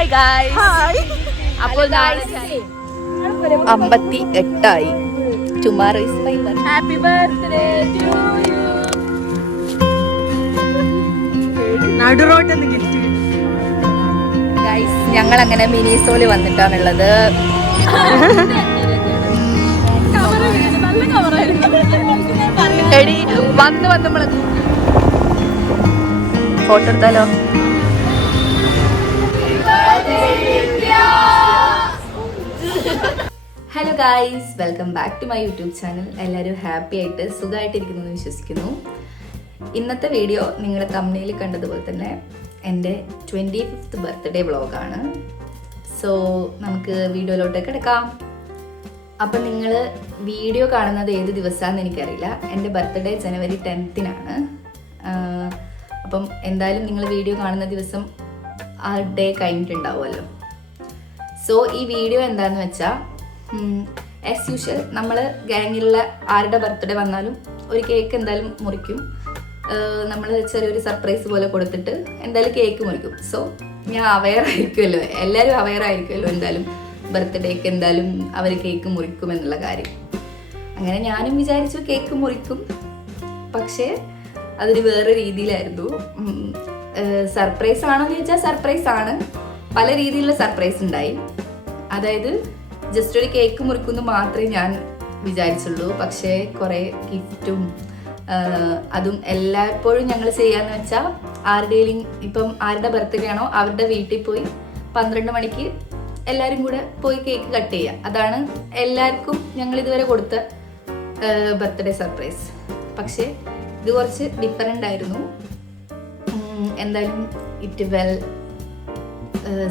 Hi guys. അപ്പോൾ 58 tomorrow is my birthday. Happy birthday to you. നടുറോട്ടെന്ന് gift guys. ഞങ്ങൾ അങ്ങനെ മിനിസോല് വന്നിട്ടാണുള്ളത്. എടി വന്ന് നമ്മള് ഫോട്ടോ എടുത്താലോ? Hello guys, welcome back to my YouTube channel. എല്ലാവരും ഹാപ്പി ആയിട്ട് സുഖമായിട്ടിരിക്കുന്നു എന്ന് വിശ്വസിക്കുന്നു. ഇന്നത്തെ വീഡിയോ നിങ്ങളുടെ തമ്മിൽ കണ്ടതുപോലെ തന്നെ എൻ്റെ 25th ബർത്ത്ഡേ വ്ളോഗാണ്. സോ നമുക്ക് വീഡിയോയിലോട്ട് കിടക്കാം. അപ്പം നിങ്ങൾ വീഡിയോ കാണുന്നത് ഏത് ദിവസമാണെന്ന് എനിക്കറിയില്ല. എൻ്റെ ബർത്ത്ഡേ ജനുവരി 10th അപ്പം എന്തായാലും നിങ്ങൾ വീഡിയോ കാണുന്ന ദിവസം ആ ഡേ കഴിഞ്ഞിട്ടുണ്ടാവുമല്ലോ. സോ ഈ വീഡിയോ എന്താണെന്ന് വെച്ചാൽ, ആസ് യൂഷ്വൽ നമ്മൾ ഗാങ്ങിലുള്ള ആരുടെ ബർത്ത്ഡേ വന്നാലും ഒരു കേക്ക് എന്തായാലും മുറിക്കും. നമ്മൾ ചെറിയൊരു സർപ്രൈസ് പോലെ കൊടുത്തിട്ട് എന്തായാലും കേക്ക് മുറിക്കും. സോ ഞാൻ അവെയർ ആയിരിക്കുമല്ലോ, എല്ലാവരും അവെയർ ആയിരിക്കുമല്ലോ എന്തായാലും ബർത്ത്ഡേക്ക് എന്തായാലും അവർ കേക്ക് മുറിക്കും എന്നുള്ള കാര്യം. അങ്ങനെ ഞാനും വിചാരിച്ചു കേക്ക് മുറിക്കും. പക്ഷേ അതൊരു വേറെ രീതിയിലായിരുന്നു. സർപ്രൈസ് ആണോ എന്ന് ചോദിച്ചാൽ സർപ്രൈസ് ആണ്. പല രീതിയിലുള്ള സർപ്രൈസ് ഉണ്ടായി. അതായത് ജസ്റ്റ് ഒരു കേക്ക് മുറിക്കുന്നു മാത്രമേ ഞാൻ വിചാരിച്ചുള്ളൂ. പക്ഷേ കുറേ ഗിഫ്റ്റും അതും എല്ലായ്പ്പോഴും ഞങ്ങൾ ചെയ്യാന്ന് വെച്ചാൽ ആരുടെയും ഇപ്പം ആരുടെ ബർത്ത്ഡേ ആണോ അവരുടെ വീട്ടിൽ പോയി 12 മണിക്ക് എല്ലാവരും കൂടെ പോയി കേക്ക് കട്ട് ചെയ്യുക. അതാണ് എല്ലാവർക്കും ഞങ്ങൾ ഇതുവരെ കൊടുത്ത ബർത്ത്ഡേ സർപ്രൈസ്. പക്ഷേ ഇത് കുറച്ച് ഡിഫറെൻ്റ് ആയിരുന്നു. എന്തായാലും ഇറ്റ് വെൽ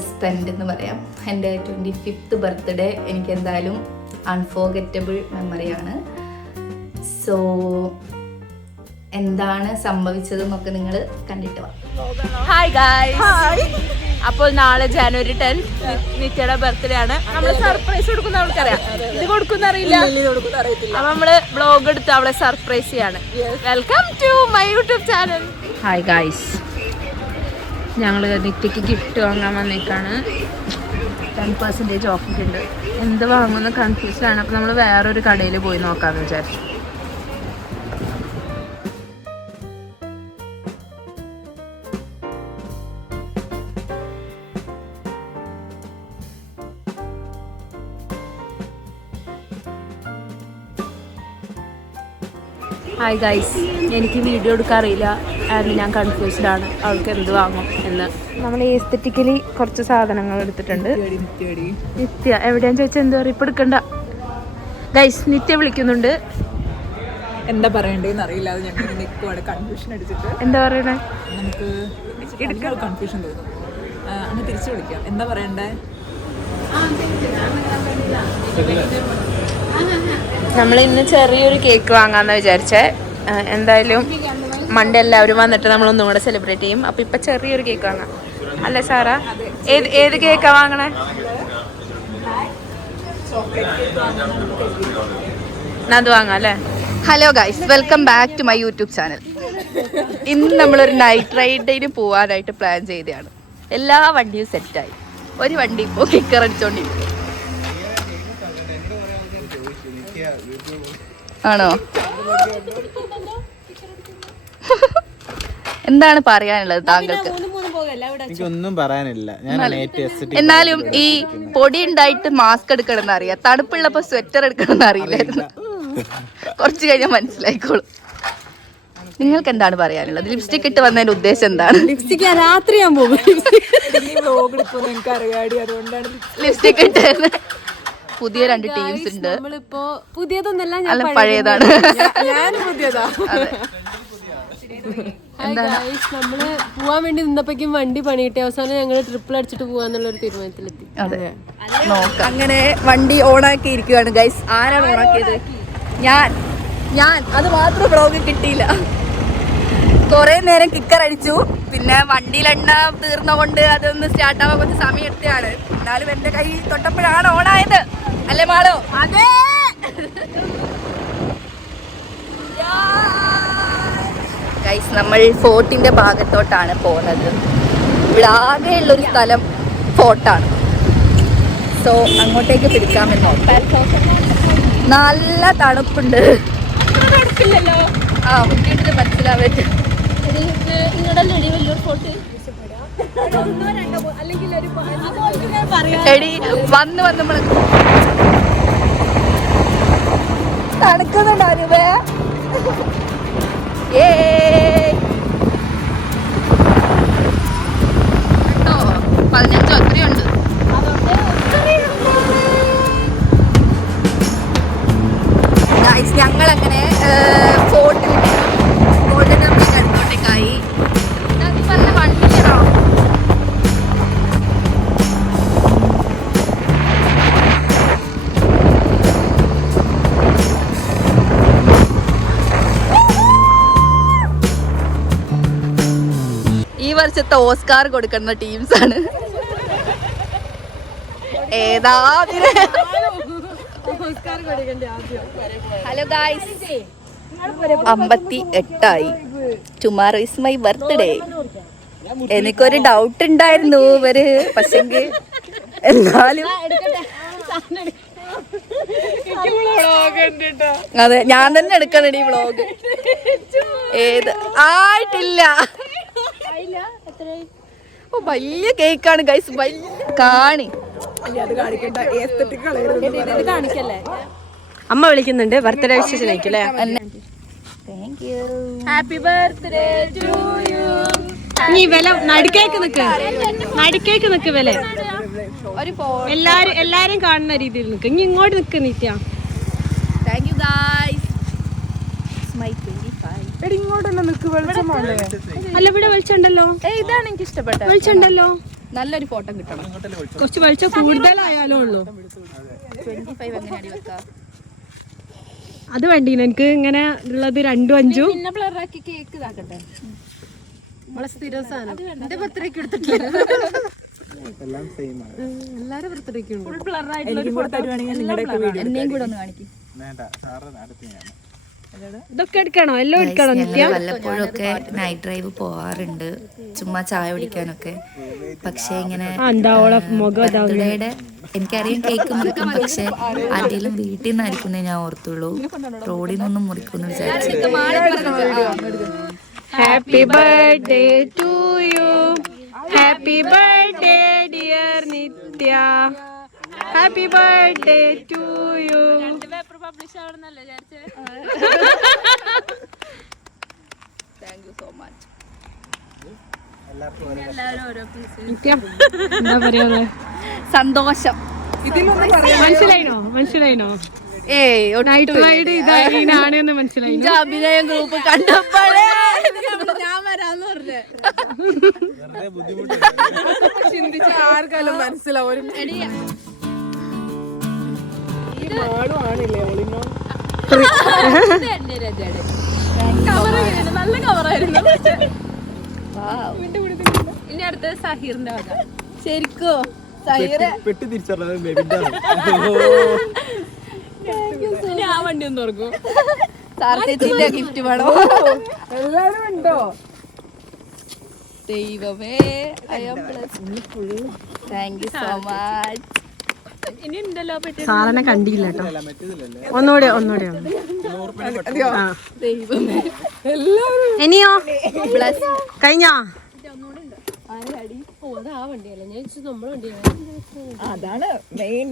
സ്പെൻഡ് എന്ന് പറയാം. എൻ്റെ 25th ബർത്ത്ഡേ എനിക്ക് എന്തായാലും അൺഫോർഗറ്റബിൾ മെമ്മറിയാണ്. സോ എന്താണ് സംഭവിച്ചതെന്നൊക്കെ നിങ്ങൾ കണ്ടിട്ട് വാ. Hi guys. അപ്പോൾ നാളെ ജനുവരി 10 നിത്യയുടെ ബർത്ത്ഡേ ആണ്. നമ്മൾ സർപ്രൈസ് കൊടുക്കുന്ന അവൾക്കറിയാം, ഇത് കൊടുക്കുന്ന അറിയില്ല. അപ്പൊ നമ്മള് വ്ളോഗ് എടുത്ത് അവളെ സർപ്രൈസ് ചെയ്യാണ്. Welcome to my YouTube channel. Hi guys, ഞങ്ങൾ നിത്യക്ക് ഗിഫ്റ്റ് വാങ്ങാൻ വന്നേക്കാണ്. 10% ഓഫർ ഉണ്ട്. എന്ത് വാങ്ങുന്ന കൺഫ്യൂഷനാണ്. അപ്പം നമ്മൾ വേറൊരു കടയിൽ പോയി നോക്കാമെന്ന് വിചാരിച്ചു. ഹായ് ഗൈസ്, എനിക്ക് വീഡിയോ എടുക്കാൻ അറിയില്ല. ആൻഡ് ഞാൻ കൺഫ്യൂസ്ഡാണ് അവൾക്ക് എന്ത് വാങ്ങും എന്ന്. നമ്മൾ എസ്തെറ്റിക്കലി കുറച്ച് സാധനങ്ങൾ എടുത്തിട്ടുണ്ട്. നിത്യ എവിടെയാന്ന് ചോദിച്ചാൽ എന്താ പറയുക, ഇപ്പം എടുക്കണ്ട ഗൈസ്. നിത്യ വിളിക്കുന്നുണ്ട്. എന്താ പറയണ്ടേന്ന് അറിയില്ല. അത് ഞങ്ങൾ നിൽക്കുവാണ് കൺഫ്യൂഷൻ അടിച്ചിട്ട്. എന്താ പറയണേ? നമുക്ക് കൺഫ്യൂഷൻ തോന്നും. അങ്ങ് തിരിച്ചു വിളിക്കാം. എന്താ പറയണ്ടേ? നമ്മൾ ഇന്ന് ചെറിയൊരു കേക്ക് വാങ്ങാന്ന് വിചാരിച്ചേ. എന്തായാലും മൺഡേ എല്ലാവരും വന്നിട്ട് നമ്മളൊന്നും കൂടെ സെലിബ്രേറ്റ് ചെയ്യും. അപ്പൊ ഇപ്പൊ ചെറിയൊരു കേക്ക് വാങ്ങാം അല്ലേ സാറാ? ഏത് കേക്കാ വാങ്ങണേ? അത് വാങ്ങാം അല്ലേ? Hello guys, welcome back to my YouTube channel. ഇന്ന് നമ്മളൊരു നൈറ്റ് റൈഡിന് പോവാനായിട്ട് പ്ലാൻ ചെയ്തതാണ്. എല്ലാ വണ്ടിയും സെറ്റായി. ഒരു വണ്ടി ഇപ്പോൾ കിക്കർ അടിച്ചോണ്ടിരിക്കും. ആണോ? എന്താണ് പറയാനുള്ളത് താങ്കൾക്ക്? എനിക്കൊന്നും പറയാനില്ല. എന്നാലും ഈ പൊടി ഉണ്ടായിട്ട് മാസ്ക് എടുക്കണമെന്ന് അറിയാം, തണുപ്പുള്ളപ്പോ സ്വെറ്റർ എടുക്കണമെന്ന് അറിയില്ലായിരുന്നു. കുറച്ച് കഴിഞ്ഞാൽ മനസ്സിലായിക്കോളും. നിങ്ങൾക്ക് എന്താണ് പറയാനുള്ളത്? ലിപ്സ്റ്റിക് ഇട്ട് വന്നതിന്റെ ഉദ്ദേശം എന്താണ്? ലിപ്സ്റ്റിക് രാത്രി ഞാൻ പോകും. ലിപ്സ്റ്റിക് ഇട്ട് പുതിയ 2 ടീംസ് ഉണ്ട്. പുതിയതൊന്നല്ല, അല്ല പഴയതാണ്. നമ്മള് പോവാൻ വേണ്ടി നിന്നപ്പോഴേക്കും വണ്ടി പണിയിട്ടേ അവസാനം ഞങ്ങള് ട്രിപ്പിൾ അടിച്ചിട്ട് പോവാന്നുള്ള ഒരു തീരുമാനത്തിലെത്തി. അതെ, നോക്കാം. അങ്ങനെ വണ്ടി ഓണാക്കി ഇരിക്കുകയാണ് ഗൈസ്. ആരാണ് ഓണാക്കിയത്? ഞാൻ അത് മാത്രം വ്ളോഗ് കിട്ടിയില്ല. കുറെ നേരം കിക്കർ അടിച്ചു. പിന്നെ വണ്ടിയിൽ എണ്ണ തീർന്ന കൊണ്ട് അതൊന്ന് സ്റ്റാർട്ട് ആവാൻ കുറച്ച് സമയം എടുത്തതാണ്. എന്നാലും എന്റെ കൈ തൊട്ടപ്പോഴാണ് ഓണായത്. അല്ലേ മാളോ? അതെ. ഗൈസ്, നമ്മൾ ഫോർട്ടിന്റെ ഭാഗത്തോട്ടാണ് പോകുന്നത്. ഇവിടെ ആകെയുള്ളൊരു സ്ഥലം ഫോർട്ടാണ്. സോ അങ്ങോട്ടേക്ക് പിടിക്കാമെന്നോ. നല്ല തണുപ്പുണ്ട്. ആ കുട്ടിയുടെ മനസ്സിലാവട്ടെ. എടി വന്ന് നമ്മള് തണുക്കുന്നുണ്ടോ രൂപ? കേട്ടോ 15 അത്രയുണ്ട്. ഞങ്ങളങ്ങനെ ഫോർട്ടിൽ ഗോൾഡൻ ടെമ്പിൾ അടുത്തോട്ടേക്കായി. പറഞ്ഞ വണ്ടിയാണോ? ഈ വർഷത്തെ ഓസ്കാർ കൊടുക്കുന്ന ടീംസ് ആണ്. ഏതാ? Hello guys, 58 tomorrow is my birthday. എനിക്കൊരു ഡൗട്ട് ഉണ്ടായിരുന്നു ഇവര്, പക്ഷെങ്കിൽ എന്നാലും അതെ ഞാൻ തന്നെ എടുക്കണടി വ്ളോഗ്. ഏത് ആയിട്ടില്ല. ഓ വലിയ കേക്കാണ് ഗൈസ്, വലിയ കാണി. അമ്മ വിളിക്കുന്നുണ്ട്, ബർത്ത്ഡേ വിശേഷം അയക്കല്ലേ. Happy birthday to you. നീ വില നടുക്കേക്ക് നിക്ക് വില. എല്ലാരും കാണുന്ന രീതിയിൽ നിക്ക്. ഇനി ഇങ്ങോട്ട് നിക്ക് Nithya. Thank you guys. My 25. അല്ല ഇവിടെ വെളിച്ചുണ്ടല്ലോ. ഇതാണ് എനിക്ക് ഇഷ്ടപ്പെട്ടത്. വെളിച്ചുണ്ടല്ലോ. നല്ലൊരു ഫോട്ടോ കിട്ടണം. കുറച്ച് വെളിച്ചം കൂടുതലായാലോ ഉള്ളൂ. 25 എങ്ങനെയാണ് വെക്കാ? അത് വേണ്ടി എനിക്ക് ഇങ്ങനെ ഉള്ളത് 2 5 പിന്നെ ബ്ലറാക്കി കേക്ക് ഇതാക്കട്ടെ. നമ്മളെ സ്ഥിരം സാധനം. എന്റെ ബർത്ത്ഡേക്ക് എടുത്തിട്ടില്ല. എല്ലാരും ബർത്ത്ഡേക്ക് ഉണ്ട്. എന്നെയും കൂടെ ഒന്ന് കാണിക്കും. ഇതൊക്കെ എടുക്കണോ? എല്ലാം എടുക്കണോ? വല്ലപ്പോഴൊക്കെ നൈറ്റ് ഡ്രൈവ് പോവാറുണ്ട്, ചുമ്മാ ചായ കുടിക്കാനൊക്കെ. പക്ഷെ ഇങ്ങനെ ബർത്ത്ഡേയുടെ എനിക്കറിയാം കേക്ക് മുറിക്കും, പക്ഷെ ആരെങ്കിലും വീട്ടിൽ നിന്നായിരിക്കുന്നേ ഞാൻ ഓർത്തുള്ളൂ. റോഡിൽ നിന്നൊന്നും മുറിക്കുമെന്ന് വിചാരിച്ചു. Happy birthday to you. Happy birthday dear Nithya. Happy birthday to you. Thank you so much. എന്താ പറയാ? സന്തോഷം. മനസ്സിലായിനോ? നൈറ്റ് റൈഡ് ഇതാണെന്ന് മനസ്സിലായി. അഭിനയ ഗ്രൂപ്പ് കണ്ടപ്പോഴേ ഞാൻ വരാന്ന് പറഞ്ഞേ. ചിന്തിച്ച ആർക്കാലും മനസ്സിലാവും. നല്ല കവറായിരുന്നു. ഇനി അടുത്തത് സഹീറിന്റെ വക. ശരിക്കോ സഹീറെ പെട്ടി തിരിച്ചറിഞ്ഞത് ഇനി ആ വണ്ടി ഒന്ന് തുറക്കും. സാർത്തേച്ചിന്റെ ഗിഫ്റ്റ് വേണോ? എല്ലാരും ഉണ്ടോ? ദൈവമേ, I am blessed. Thank you so much. ഇനി ഉണ്ടല്ലോ സാധനം കണ്ടില്ല കേട്ടോ. ഒന്നുകൂടെ ദൈവമേ, ഇനിയോ ബ്ലെസ്. കഴിഞ്ഞോ? ആ വണ്ടിയല്ല ഞാൻ നമ്മളെ വണ്ടിയാണ്. അതാണ് മെയിൻ.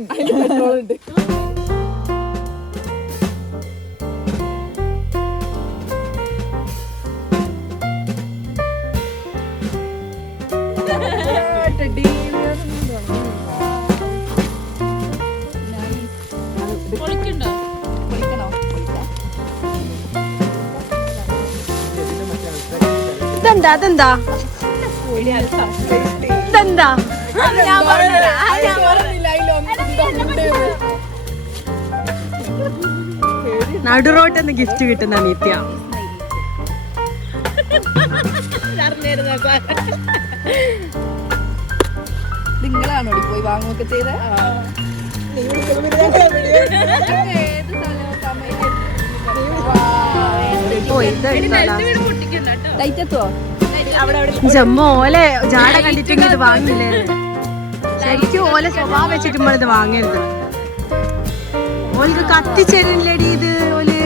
അതെന്താ നടുറോട്ടെന്ന് ഗിഫ്റ്റ് കിട്ടുന്ന നിത്യ. നിങ്ങളാണോ പോയി വാങ്ങുകയൊക്കെ ചെയ്ത? ജമ്മോ ഓലെ ജാട കണ്ടിട്ട് ഇത് വാങ്ങില്ലേ? ഓലെ സ്വഭാവം വെച്ചിട്ട് നമ്മളിത് വാങ്ങരുത്. ഓൾക്ക് കത്തിച്ചേരില്ലേടി ഇത് ഓല്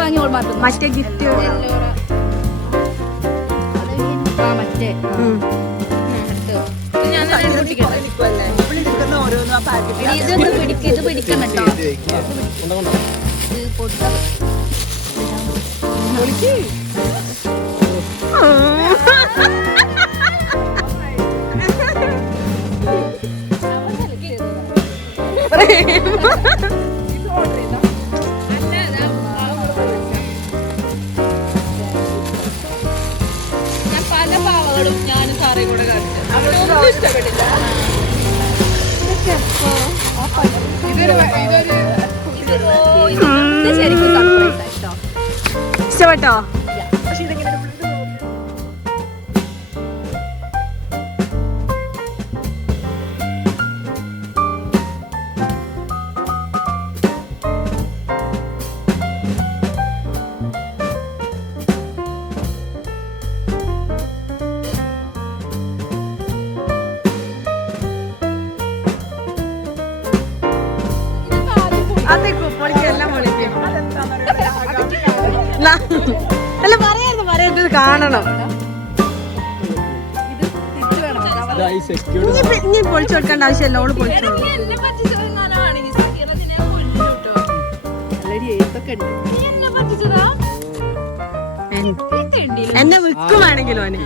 വാങ്ങി ഓൾമാർക്കും മറ്റേ ഗിഫ്റ്റ്. മറ്റേ ഇത് പിടിക്കണം കേട്ടോ. ഞാൻ പല പാവകളും ഞാനും സാറേയും കൂടെ കാണിച്ചു. ഇഷ്ടപ്പെട്ടില്ല. ഇഷ്ടപ്പെട്ടോ? അല്ല പറയരുത് കാണണം. ഇനി പൊളിച്ചു കൊടുക്കേണ്ട ആവശ്യമല്ല, ഓള് പൊളിച്ചോ. എന്നെ വിൽക്കുവാണെങ്കിലും അവന്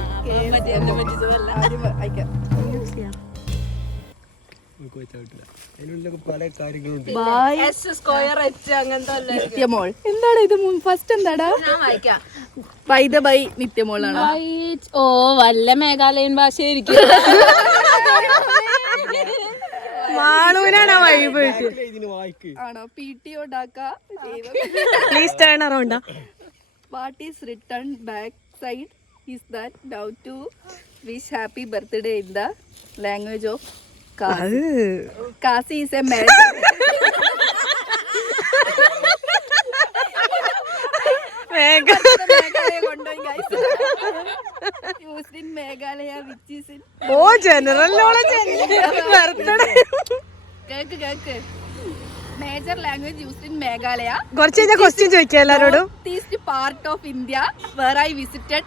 നിത്യമോൾ എന്താണ് ഇത്? ഫസ്റ്റ് എന്താടാ? ബൈ ദ ബൈ നിത്യമോളാണ്. ഓ വല്ല മേഘാലയൻ ഭാഷയായിരിക്കും. മാളൂനാണ് വൈബ്. ആണോ? PTO ഡാക്ക. Please turn around. What is written back side is that now to wish happy birthday in the language of Kasi. Kasi is a man. Used in Meghalaya, which is in. ഓ general knowledge. Cake. Major language used in Meghalaya. കുറച്ച് കഴിഞ്ഞാൽ question ചോദിക്കാം എല്ലാരോടും. Northeast part of India where I visited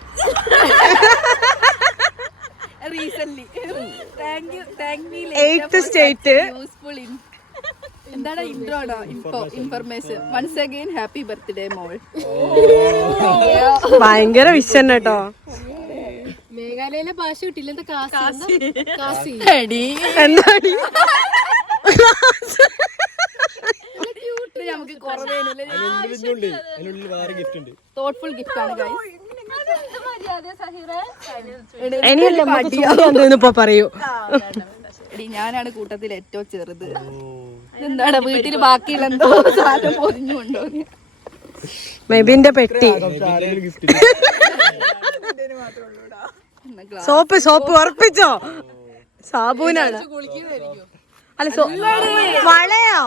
recently. Thank me later. 8th state. Useful എന്താണ് intro ആണോ? Information. Once again happy birthday മോൾ. ഭയങ്കര വിഷയം കേട്ടോ. മേഘാലയയിലെ ഭാഷ കിട്ടില്ല. കാസി എന്താടി നമുക്ക് തോട്ട്ഫുൾ ഗിഫ്റ്റ് ആണ് guys. ഇനിയല്ലേ ഇപ്പൊ പറയൂ. ഞാനാണ് കൂട്ടത്തിൽ ഏറ്റവും ചെറുത്. എന്താണ് വീട്ടിൽ ബാക്കിയുള്ള എന്തോ സാധനം പൊതിഞ്ഞുകൊണ്ടോ? മെബിന്റെ പെട്ടി. സോപ്പ് ഉറപ്പിച്ചോ? സാബൂനാണ്. അല്ല വളയോ?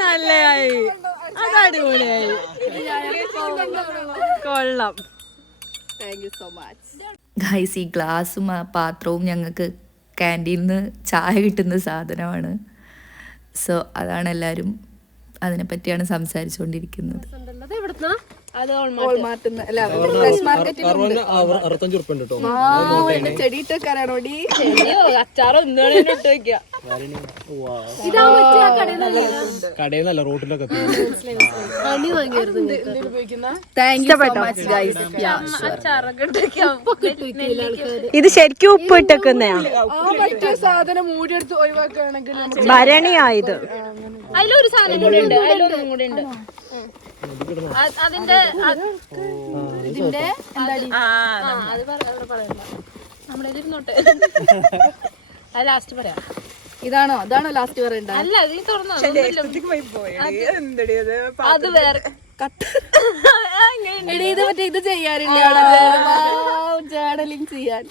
നല്ലയായി. അത് അടിപൊളിയായി. കൊള്ളാം. Thank you so much guys. ഈ ഗ്ലാസും പാത്രവും ഞങ്ങൾക്ക് ക്യാൻറ്റീനിൽ നിന്ന് ചായ കിട്ടുന്ന സാധനമാണ്. സോ അതാണ് എല്ലാവരും അതിനെപ്പറ്റിയാണ് സംസാരിച്ചുകൊണ്ടിരിക്കുന്നത്. ഇത് ശരിക്കും ഉപ്പ് ഇട്ടേക്കുന്നയാ? സാധനം മൂടിയെടുത്ത് ഒഴിവാക്കുകയാണെങ്കിൽ ഭരണിയായത്. അതിലൊരു സാധനം കൂടെ ഉണ്ട്. അതിലൊന്നും കൂടെ ഉണ്ട്. അതിന്റെ ഇതിന്റെ നമ്മുടെ ഇരുന്നോട്ടെ. അത് ലാസ്റ്റ് പറയാം. ഇതാണോ ലാസ്റ്റ് പറയണ്ട? അല്ല ഇത് തുറന്നു. അത് വേറെ ഇത് മറ്റേ ഇത് ചെയ്യാറില്ല ജേർണലിംഗ് ചെയ്യാൻ.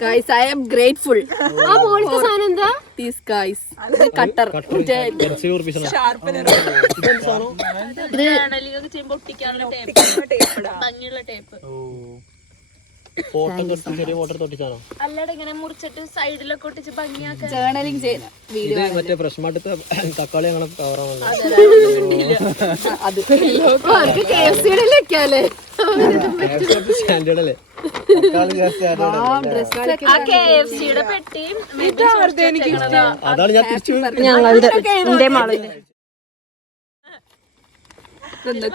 Guys, I am grateful. ആ മോളിത്തെ സാധനം എന്താ? These guys. കട്ടർ. ഇത് ചെയ്യുമ്പോ ഒട്ടിക്കാനുള്ള ടേപ്പ്. ഭംഗിയുള്ള ടേപ്പ്. ചെറിയ ഫോട്ടോ തൊട്ടിച്ചാണോ? അല്ലാതെ ഇങ്ങനെ മുറിച്ചിട്ട് സൈഡിലൊക്കെ ഒട്ടിച്ച് ഭംഗിയാക്കാൻ ജേർണലിംഗ് ചെയ്യുന്ന വീഡിയോ ഇത് മറ്റേ ഫ്രഷ് മാട്ടത്തെ തക്കാളി അങ്ങനെ കവറാണല്ലോ. സ്റ്റാൻഡേർഡ് അല്ലേ? ആ KFC-യുടെ പെട്ടിയും അതാണ് ഞാൻ തിരിച്ചു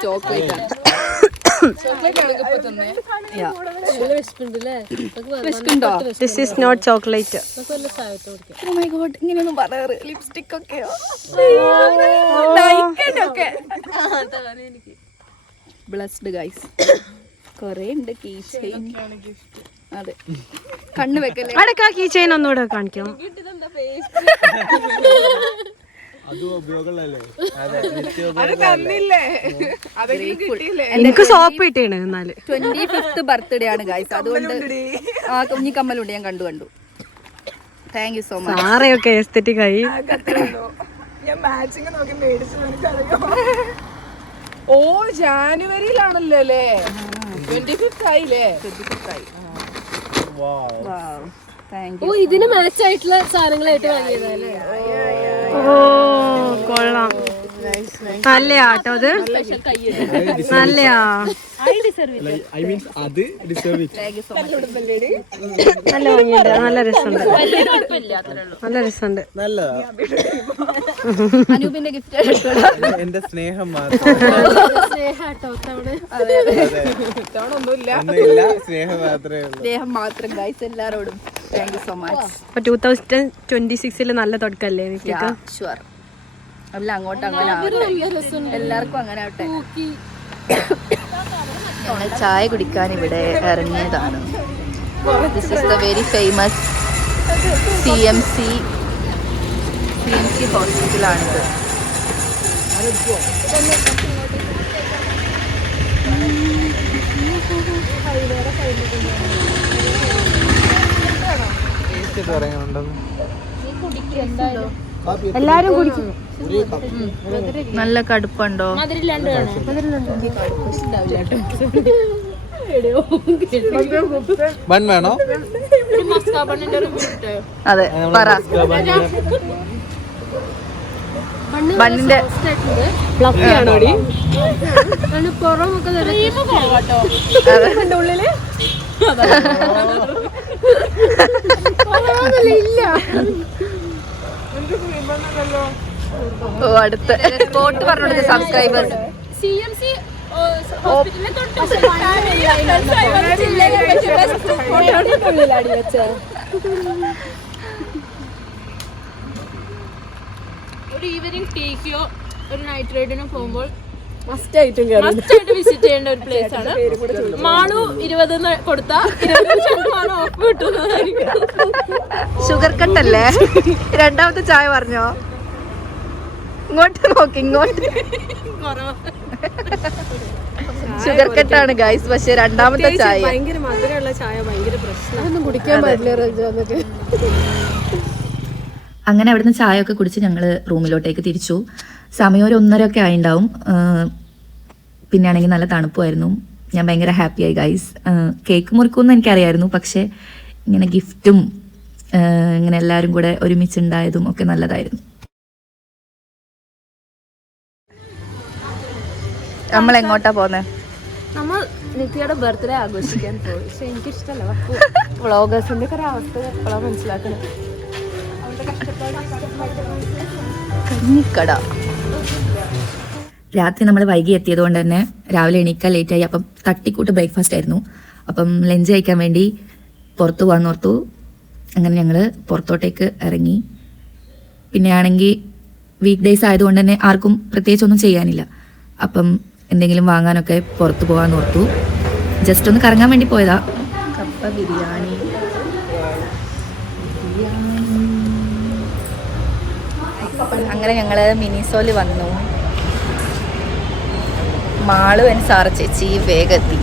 chocolate this is not chocolate. ഇങ്ങനെയൊന്നും പറയാറ്. ലിപ്സ്റ്റിക് ഒക്കെയോ ബ്ലസ്ഡ് ഗൈസ്. കൊറേ ഉണ്ട് കീ ചെയിൻ. അതെ, കണ്ണ് വെക്കല്ലേ. അടക്കാ കീ ചെയിൻ ഒന്നുകൂടെ കാണിക്കാം. എനിക്ക് സോപ്പ് കിട്ടിയാണ്. എന്നാല് 25th ബർത്ത്ഡേ ആണ് ഗൈസ്, അതുകൊണ്ട് ആ കുഞ്ഞി കമ്മലുണ്ട്, ഞാൻ കണ്ടു. Thank you so much. സാറയൊക്കെ എസ്തെറ്റിക് ആയി. ഓ ജാനുവരിയിലാണല്ലോ അല്ലേ? 25th ആയില്ലേ? താങ്ക് ഓ ഇതിന് മാച്ച് ആയിട്ടുള്ള സാധനങ്ങളായിട്ട് വാങ്ങിയതല്ലേ? ഓ കൊള്ളാം. നല്ലയാ കേട്ടോ അത്. നല്ലയാ. നല്ല ഭംഗിയുണ്ട്. നല്ല രസമുണ്ട്. നല്ല രസമുണ്ട്. അനൂപിന്റെ ഗിഫ്റ്റ് എന്റെ സ്നേഹം മാത്രം, സ്നേഹം മാത്രമേ ഉള്ളൂ. സ്നേഹം മാത്രം ഗൈസ്, എല്ലാരോടും താങ്ക് യു സോ മച്ച്. 2026 നല്ല തുടക്കല്ലേ? ഷുവർ. അല്ല അങ്ങോട്ട് അങ്ങനെ എല്ലാവർക്കും അങ്ങനെ ആവട്ടെ. ഞങ്ങൾ ചായ കുടിക്കാൻ ഇവിടെ ഇറങ്ങിയതാണ്. This is the very famous CMC ഹോസ്പിറ്റലാണിത്. എല്ലാരും കുടിക്കും. നല്ല കടുപ്പുണ്ടോ? ബൺ വേണോ? അതെ, പറ. ബണ്ണിന്റെ ഫ്ലഫിയാണോടി? പുറമൊക്കെ ഉള്ളില് ഇല്ല. ഓ, അടുത്ത സ്പോട്ട് പറഞ്ഞോടുത്ത സബ്സ്ക്രൈബേഴ്സ്. CMC ഹോസ്പിറ്റലിലെ ഒരു ഈവനിങ് ടീക്കോ ഒരു നൈറ്റ് റൈഡിനോ പോകുമ്പോൾ മസ്റ്റായിട്ട് വിസിറ്റ് ചെയ്യേണ്ട ഒരു പ്ലേസ് ആണ്. മാളു 20 കൊടുത്ത 20% ഓഫ് കിട്ടുന്നതായിരിക്കും. ഷുഗർ കട്ടല്ലേ? രണ്ടാമത്തെ ചായ പറഞ്ഞോ? ഇങ്ങോട്ട് നോക്കി, ഇങ്ങോട്ട്. ഷുഗർ കട്ടാണ് ഗൈസ്, പക്ഷെ രണ്ടാമത്തെ ചായ ഭയങ്കര മധുരമുള്ള ചായ ഭയങ്കര പ്രശ്നം. അതൊന്നും കുടിക്കാൻ പാടില്ല റജാന്നൊക്കെ. അങ്ങനെ അവിടുന്ന് ചായ ഒക്കെ കുടിച്ച് ഞങ്ങൾ റൂമിലോട്ടേക്ക് തിരിച്ചു. സമയം ഒരു 1:30 ഒക്കെ ആയിണ്ടാവും. പിന്നെ ആണെങ്കിൽ നല്ല തണുപ്പുമായിരുന്നു. ഞാൻ ഭയങ്കര ഹാപ്പിയായി ഗൈസ്. കേക്ക് മുറിക്കുമെന്ന് എനിക്കറിയായിരുന്നു, പക്ഷേ ഇങ്ങനെ ഗിഫ്റ്റും ഇങ്ങനെ എല്ലാവരും കൂടെ ഒരുമിച്ചുണ്ടായതും ഒക്കെ നല്ലതായിരുന്നു. നമ്മൾ എങ്ങോട്ടാ പോന്നെ? നമ്മൾ നിത്യയുടെ ബർത്ത്ഡേ ആഘോഷിക്കാൻ പോയി. പക്ഷെ എനിക്കിഷ്ടമല്ല വ്ളോഗേഴ്സിന്റെ ഒക്കെ ഒരു അവസ്ഥ എപ്പോഴാണ് മനസ്സിലാക്കുന്നത്. കഞ്ഞിക്കട. രാത്രി നമ്മൾ വൈകി എത്തിയത് കൊണ്ട് തന്നെ രാവിലെ എണീക്കാൻ ലേറ്റായി. അപ്പം തട്ടിക്കൂട്ട് ബ്രേക്ക്ഫാസ്റ്റ് ആയിരുന്നു. അപ്പം ലഞ്ച് കഴിക്കാൻ വേണ്ടി പുറത്ത് പോകാൻ ഓർത്തു. അങ്ങനെ ഞങ്ങൾ പുറത്തോട്ടേക്ക് ഇറങ്ങി. പിന്നെ ആണെങ്കിൽ വീക്ക് ഡേയ്സ് ആയതുകൊണ്ട് തന്നെ ആർക്കും പ്രത്യേകിച്ചൊന്നും ചെയ്യാനില്ല. അപ്പം എന്തെങ്കിലും വാങ്ങാനൊക്കെ പുറത്ത് പോകാൻ ഓർത്തു. ജസ്റ്റ് ഒന്ന് കറങ്ങാൻ വേണ്ടി പോയതാ. കപ്പ ബിരിയാണി. അങ്ങനെ ഞങ്ങൾ മിനിസോല് വന്നു. മാളു എൻ സാറ ചേച്ചി വേഗത്തി.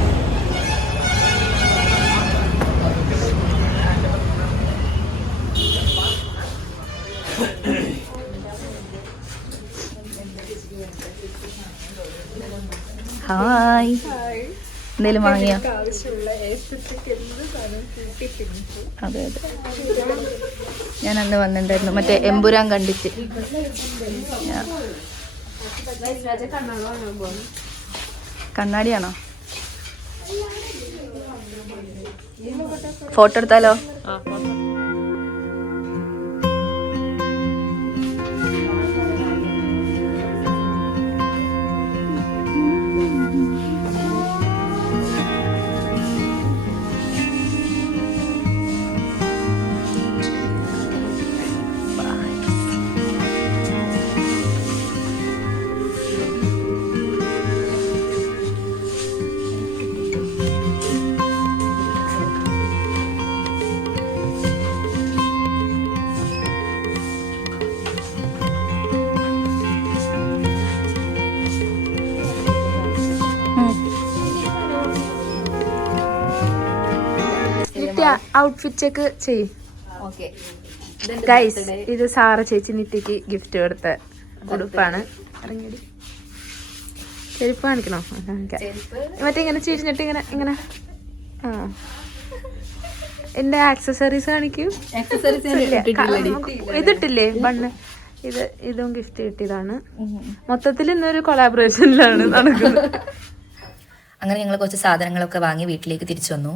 ഹായ്. എന്തേലും വാങ്ങിയോ? അതെ അതെ, ഞാൻ അന്ന് വന്നിട്ടുണ്ടായിരുന്നു മറ്റേ എമ്പുരാൻ കണ്ടിട്ട്. കണ്ണാടിയാണോ? ഫോട്ടോ എടുത്താലോ? ഔട്ട്ഫിറ്റ് ചെക്ക് ചെയ്യും. ഓക്കെ, ഗൈസ്, ഇത് സാറ ചേച്ചി നിത്യക്ക് ഗിഫ്റ്റ് കൊടുത്ത ഉടുപ്പാണ്. ഇറങ്ങിയടി, ചെരുപ്പ് കാണിക്കണോ? കാണിക്കാം. മറ്റേ ഇങ്ങനെ ചിരിഞ്ഞിട്ട് ഇങ്ങനെ ഇങ്ങനെ. ആ, എന്റെ ആക്സസറീസ് കാണിക്കൂ. ഇതിട്ടില്ലേ ബണ്ണ്? ഇതും ഗിഫ്റ്റ് കിട്ടിയതാണ്. മൊത്തത്തിൽ ഇന്നൊരു കൊളാബറേഷനിലാണ് നടക്കുന്നത്. അങ്ങനെ ഞങ്ങൾ കുറച്ച് സാധനങ്ങളൊക്കെ വാങ്ങി വീട്ടിലേക്ക് തിരിച്ചു വന്നു.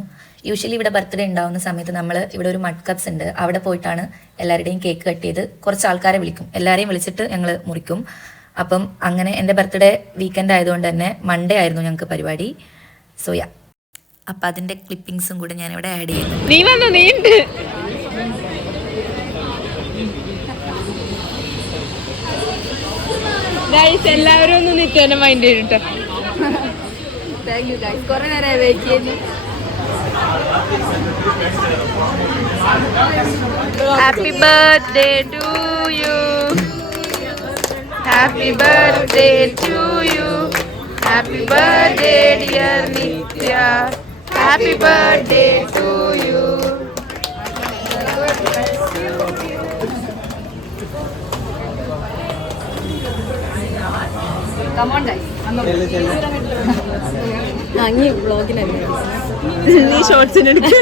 യൂഷ്വലി ഇവിടെ ബർത്ത്ഡേ ഉണ്ടാവുന്ന സമയത്ത് നമ്മൾ ഇവിടെ ഒരു മഡ് കപ്സ് ഉണ്ട്, അവിടെ പോയിട്ടാണ് എല്ലാവരുടെയും കേക്ക് കട്ട് ചെയ്ത് കുറച്ച് ആൾക്കാരെ വിളിക്കും, എല്ലാവരെയും വിളിച്ചിട്ട് ഞങ്ങൾ മുറിക്കും. അപ്പം അങ്ങനെ എൻ്റെ ബർത്ത്ഡേ വീക്കെൻഡ് ആയതുകൊണ്ട് തന്നെ മൺഡേ ആയിരുന്നു ഞങ്ങൾക്ക് പരിപാടി. സോയാ, അപ്പം അതിൻ്റെ ക്ലിപ്പിങ്സും കൂടെ ഞാനിവിടെ ആഡ് ചെയ്യുന്നു. നീ വന്നോ? നീ ഉണ്ട്. എല്ലാവരും ഒന്ന് നിത്യേനെ മൈൻഡ് ചെയ്തിട്ട്. താങ്ക് യു ഗൈസ്, കുറേ നേരമായി വെയിറ്റ് ചെയ്യുന്നു. Happy birthday to you, happy birthday to you, happy birthday dear Nithya, happy birthday to you. Come on guys. അങ്ങി വ്ളോഗിലല്ലേ നീ ഷോർട്സിന് എടുക്കും.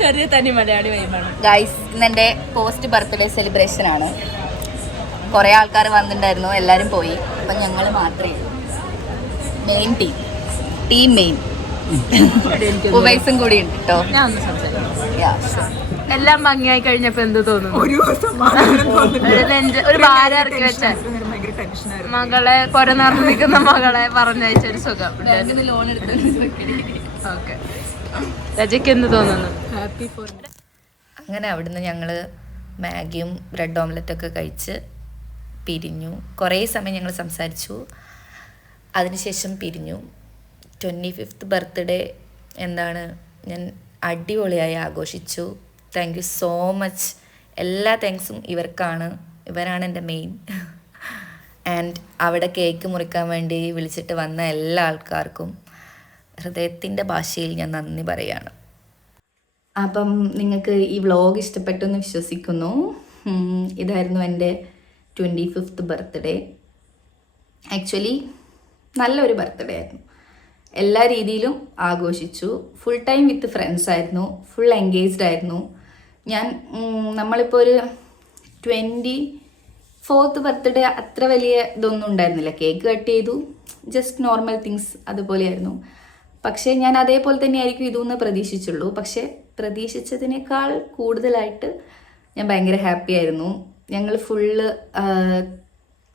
ചെറിയ തനി മലയാളി വൈബാണ്. ഗൈസ്, ഇന്ന് എൻ്റെ പോസ്റ്റ് ബർത്ത്ഡേ സെലിബ്രേഷൻ ആണ്. കുറേ ആൾക്കാർ വന്നിട്ടുണ്ടായിരുന്നു, എല്ലാവരും പോയി. അപ്പം ഞങ്ങൾ മാത്രമേ മെയിൻ ടീം മെയിൻ ഉവൈസും കൂടി ഉണ്ട് കേട്ടോ. ഞാൻ ഒന്ന് സംസാരിക്കാം. എല്ലാം ഭംഗിയായി കഴിഞ്ഞപ്പോ എന്ത് തോന്നുന്നു? ഒരു ഭാരം ഇറക്കി വെച്ച മകളെ, കൊര നിറഞ്ഞു നിൽക്കുന്ന മകളെ പറഞ്ഞയച്ചൊരു സുഖം. ലോൺ എടുത്ത് ഓക്കെ, രജയ്ക്ക് എന്ത് തോന്നുന്നു? Happy for. അങ്ങനെ അവിടുന്ന് ഞങ്ങൾ മാഗിയും ബ്രെഡ് ഓംലെറ്റൊക്കെ കഴിച്ച് പിരിഞ്ഞു. കുറേ സമയം ഞങ്ങൾ സംസാരിച്ചു, അതിനുശേഷം പിരിഞ്ഞു. 25th ബർത്ത്ഡേ എന്താണ് ഞാൻ അടിപൊളിയായി ആഘോഷിച്ചു. Thank you so much. എല്ലാ താങ്ക്സും ഇവർക്കാണ്, ഇവരാണ് എൻ്റെ മെയിൻ. ആൻഡ് അവിടെ കേക്ക് മുറിക്കാൻ വേണ്ടി വിളിച്ചിട്ട് വന്ന എല്ലാ ആൾക്കാർക്കും ഹൃദയത്തിൻ്റെ ഭാഷയിൽ ഞാൻ നന്ദി പറയുകയാണ്. അപ്പം നിങ്ങൾക്ക് ഈ വ്ളോഗ് ഇഷ്ടപ്പെട്ടു എന്ന് വിശ്വസിക്കുന്നു. ഇതായിരുന്നു എൻ്റെ 25th ബർത്ത്ഡേ. ആക്ച്വലി നല്ലൊരു ബർത്ത്ഡേ ആയിരുന്നു, എല്ലാ രീതിയിലും ആഘോഷിച്ചു. ഫുൾ ടൈം വിത്ത് ഫ്രണ്ട്സ് ആയിരുന്നു, ഫുൾ എൻഗേജ്ഡ് ആയിരുന്നു ഞാൻ. നമ്മളിപ്പോൾ ഒരു 24th ബർത്ത്ഡേ അത്ര വലിയ ഇതൊന്നും ഉണ്ടായിരുന്നില്ല. കേക്ക് കട്ട് ചെയ്തു, ജസ്റ്റ് നോർമൽ തിങ്സ് അതുപോലെയായിരുന്നു. പക്ഷേ ഞാൻ അതേപോലെ തന്നെ ആയിരിക്കും ഇതൊന്ന് പ്രതീക്ഷിച്ചുള്ളൂ. പക്ഷേ പ്രതീക്ഷിച്ചതിനേക്കാൾ കൂടുതലായിട്ട് ഞാൻ ഭയങ്കര ഹാപ്പി ആയിരുന്നു. ഞങ്ങൾ ഫുള്ള്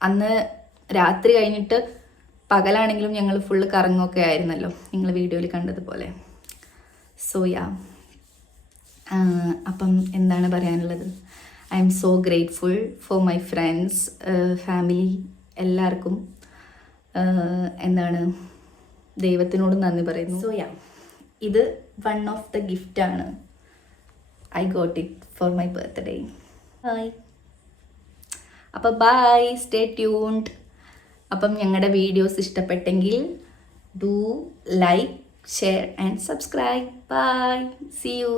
അന്ന് രാത്രി കഴിഞ്ഞിട്ട് പകലാണെങ്കിലും ഞങ്ങൾ ഫുള്ള് കറങ്ങൊക്കെ ആയിരുന്നല്ലോ, നിങ്ങൾ വീഡിയോയിൽ കണ്ടതുപോലെ. സോയാ, അപ്പം എന്താണ് പറയാനുള്ളത്? I'm so grateful for my friends, family, എല്ലാവർക്കും എന്താണ് ദൈവത്തിനോട് നന്ദി പറയുന്നു. സോയാ, ഇത് വൺ ഓഫ് ദ ഗിഫ്റ്റാണ്. I got it for my birthday. Hi, അപ്പോൾ ബൈ, സ്റ്റേ ട്യൂൺഡ്. അപ്പം ഞങ്ങളുടെ വീഡിയോസ് ഇഷ്ടപ്പെട്ടെങ്കിൽ do like, share and subscribe. Bye, see U.